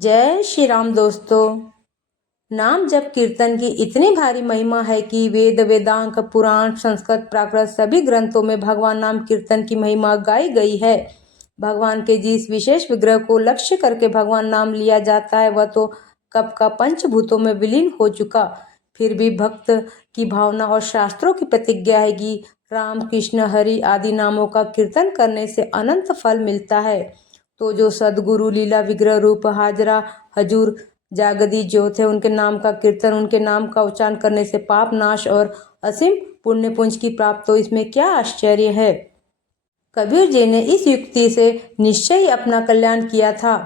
जय श्री राम दोस्तों। नाम जप कीर्तन की इतनी भारी महिमा है कि वेद वेदांग पुराण संस्कृत प्राकृत सभी ग्रंथों में भगवान नाम कीर्तन की महिमा गाई गई है। भगवान के जिस विशेष विग्रह को लक्ष्य करके भगवान नाम लिया जाता है वह तो कब का पंचभूतों में विलीन हो चुका। फिर भी भक्त की भावना और शास्त्रों की प्रतिज्ञा है कि राम कृष्ण हरि आदि नामों का कीर्तन करने से अनंत फल मिलता है। तो जो सदगुरु लीला विग्रह रूप हाजरा हजूर जागदी ज्योत है, उनके नाम का कीर्तन, उनके नाम का उच्चारण करने से पाप नाश और असीम पुण्य पुंज की प्राप्त हो, इसमें क्या आश्चर्य है। कबीर जी ने इस युक्ति से निश्चय ही अपना कल्याण किया था।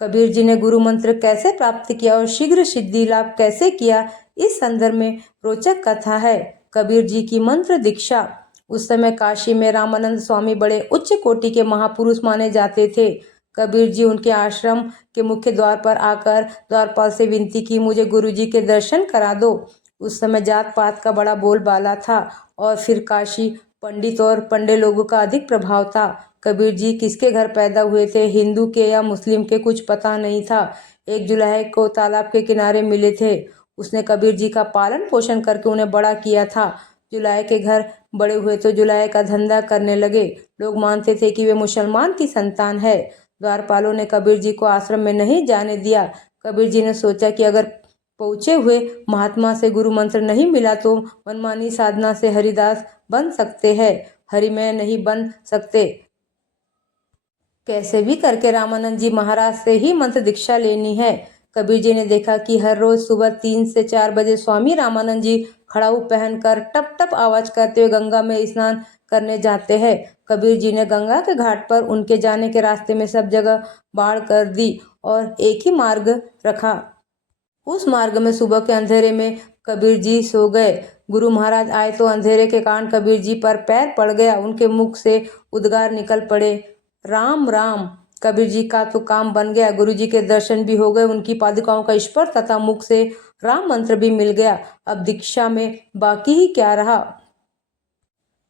कबीर जी ने गुरु मंत्र कैसे प्राप्त किया और शीघ्र सिद्धि लाभ कैसे किया, इस संदर्भ में रोचक कथा है। कबीर जी की मंत्र दीक्षा। उस समय काशी में रामानंद स्वामी बड़े उच्च कोटि के महापुरुष माने जाते थे। कबीर जी उनके आश्रम के मुख्य द्वार पर आकर द्वारपाल से विनती की, मुझे गुरु जी के दर्शन करा दो। उस समय जात पात का बड़ा बोलबाला था और फिर काशी पंडित और पंडे लोगों का अधिक प्रभाव था। कबीर जी किसके घर पैदा हुए थे, हिंदू के या मुस्लिम के, कुछ पता नहीं था। एक जुलाहे को तालाब के किनारे मिले थे। उसने कबीर जी का पालन पोषण करके उन्हें बड़ा किया था। जुलाहे के घर बड़े हुए तो जुलाहे का धंधा करने लगे। लोग मानते थे कि वे मुसलमान की संतान है। द्वारपालों ने कबीर जी को आश्रम में नहीं जाने दिया। कबीर जी ने सोचा कि अगर पहुंचे हुए महात्मा से गुरु मंत्र नहीं मिला तो मनमानी साधना से हरिदास बन सकते हैं, हरिमय नहीं बन सकते। कैसे भी करके रामानंद जी महाराज से ही मंत्र दीक्षा लेनी है। कबीर जी ने देखा कि हर रोज सुबह 3 से 4 बजे स्वामी रामानंद जी खड़ाऊ पहनकर टप टप आवाज करते हुए गंगा में स्नान करने जाते हैं। कबीर जी ने गंगा के घाट पर उनके जाने के रास्ते में सब जगह बाढ़ कर दी और एक ही मार्ग रखा। उस मार्ग में सुबह के अंधेरे में कबीर जी सो गए। गुरु महाराज आए तो अंधेरे के कारण कबीर जी पर पैर पड़ गया। उनके मुख से उद्गार निकल पड़े, राम राम। कबीर जी का तो काम बन गया। गुरु जी के दर्शन भी हो गए, उनकी पादुकाओं का स्पर्श तथा मुख से राम मंत्र भी मिल गया। अब दीक्षा में बाकी ही क्या रहा।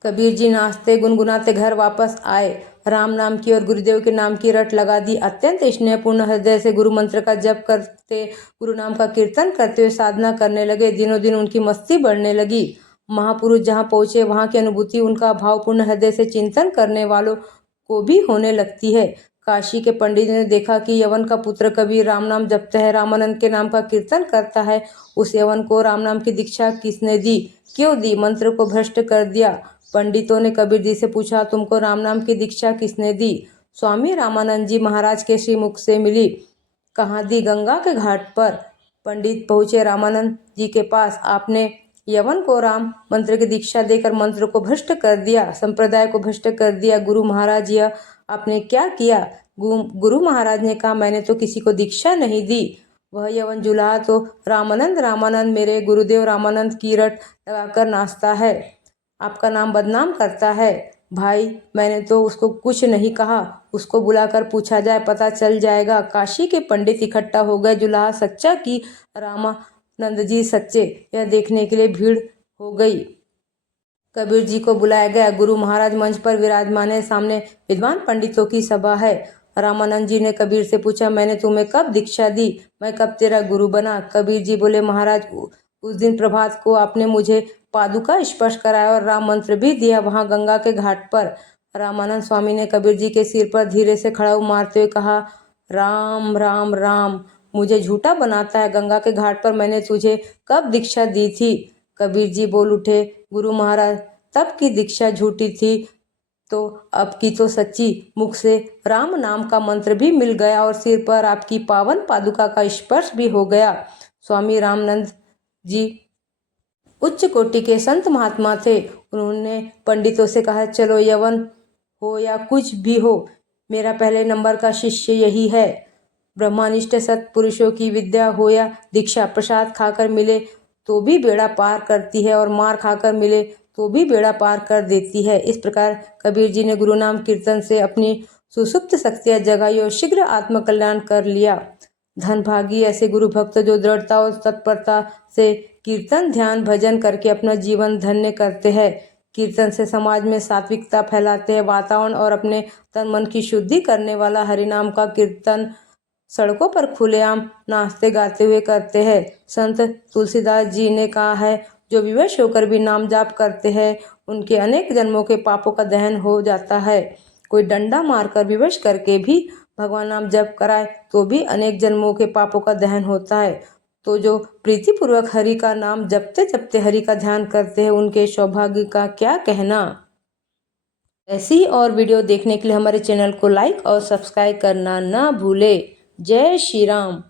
कबीर जी नाचते गुनगुनाते घर वापस आए। राम नाम की और गुरुदेव के नाम की रट लगा दी। अत्यंत स्नेहपूर्ण हृदय से गुरु मंत्र का जप करते, गुरु नाम का कीर्तन करते हुए साधना करने लगे। दिनों दिन उनकी मस्ती बढ़ने लगी। महापुरुष जहाँ पहुँचे वहाँ की अनुभूति उनका भावपूर्ण हृदय से चिंतन करने वालों को भी होने लगती है। काशी के पंडित ने देखा कि यवन का पुत्र कबीर राम नाम जपता है, रामानंद के नाम का कीर्तन करता है। उस यवन को राम नाम की दीक्षा किसने दी, क्यों दी, मंत्र को भ्रष्ट कर दिया। पंडितों ने कबीर जी से पूछा, तुमको राम नाम की दीक्षा किसने दी। स्वामी रामानंद जी महाराज के श्रीमुख से मिली। कहाँ दी, गंगा के घाट पर। पंडित पहुँचे रामानंद जी के पास। आपने यवन को राम मंत्र की दीक्षा देकर मंत्र को भ्रष्ट कर दिया, संप्रदाय को भ्रष्ट कर दिया। गुरु महाराज, यह आपने क्या किया। गुरु महाराज ने कहा, मैंने तो किसी को दीक्षा नहीं दी। वह यवन जुलाहा तो रामानंद रामानंद मेरे गुरुदेव रामानंद की रट लगाकर नाचता है, आपका नाम बदनाम करता है। भाई, मैंने तो उसको कुछ नहीं कहा, उसको बुलाकर पूछा जाए, पता चल जाएगा। काशी के पंडित इकट्ठा हो गए। जुलाहा सच्चा कि रामानंद जी सच्चे, यह देखने के लिए भीड़ हो गई। कबीर जी को बुलाया गया। गुरु महाराज मंच पर विराजमान है, सामने विद्वान पंडितों की सभा है। रामानंद जी ने कबीर से पूछा, मैंने तुम्हें कब दीक्षा दी, मैं कब तेरा गुरु बना। कबीर जी बोले, महाराज, उस दिन प्रभात को आपने मुझे पादुका स्पर्श कराया और राम मंत्र भी दिया, वहां गंगा के घाट पर। रामानंद स्वामी ने कबीर जी के सिर पर धीरे से खड़ाऊ मारते हुए कहा, राम राम राम, मुझे झूठा बनाता है। गंगा के घाट पर मैंने तुझे कब दीक्षा दी थी। कबीर जी बोल उठे, गुरु महाराज, तब की दीक्षा झूठी थी तो अब की तो सच्ची। मुख से राम नाम का मंत्र भी मिल गया और सिर पर आपकी पावन पादुका का स्पर्श भी हो गया। स्वामी रामानंद जी उच्च कोटि के संत महात्मा थे। उन्होंने पंडितों से कहा, चलो, यवन हो या कुछ भी हो, मेरा पहले नंबर का शिष्य यही है। ब्रह्मनिष्ठ सत्पुरुषों की विद्या हो या दीक्षा, प्रसाद खाकर मिले तो भी बेड़ा पार करती है और मार खाकर मिले तो भी बेड़ा पार कर देती है। इस प्रकार कबीर जी ने गुरु नाम कीर्तन से अपनी सुसुप्त शक्तियां जगाई और शीघ्र आत्मकल्याण कर लिया। धनभागी ऐसे गुरु भक्त जो दृढ़ता और तत्परता से कीर्तन ध्यान भजन करके अपना जीवन धन्य करते हैं। कीर्तन से समाज में सात्विकता फैलाते हैं। वातावरण और अपने तन मन की शुद्धि करने वाला हरिनाम का कीर्तन सड़कों पर खुलेआम नाचते गाते हुए करते हैं। संत तुलसीदास जी ने कहा है, जो विवश होकर भी नाम जाप करते हैं उनके अनेक जन्मों के पापों का दहन हो जाता है। कोई डंडा मारकर विवश करके भी भगवान नाम जप कराए तो भी अनेक जन्मों के पापों का दहन होता है। तो जो प्रीतिपूर्वक हरि का नाम जपते जपते हरि का ध्यान करते हैं उनके सौभाग्य का क्या कहना। ऐसी ही और वीडियो देखने के लिए हमारे चैनल को लाइक और सब्सक्राइब करना ना भूले। जय श्री राम।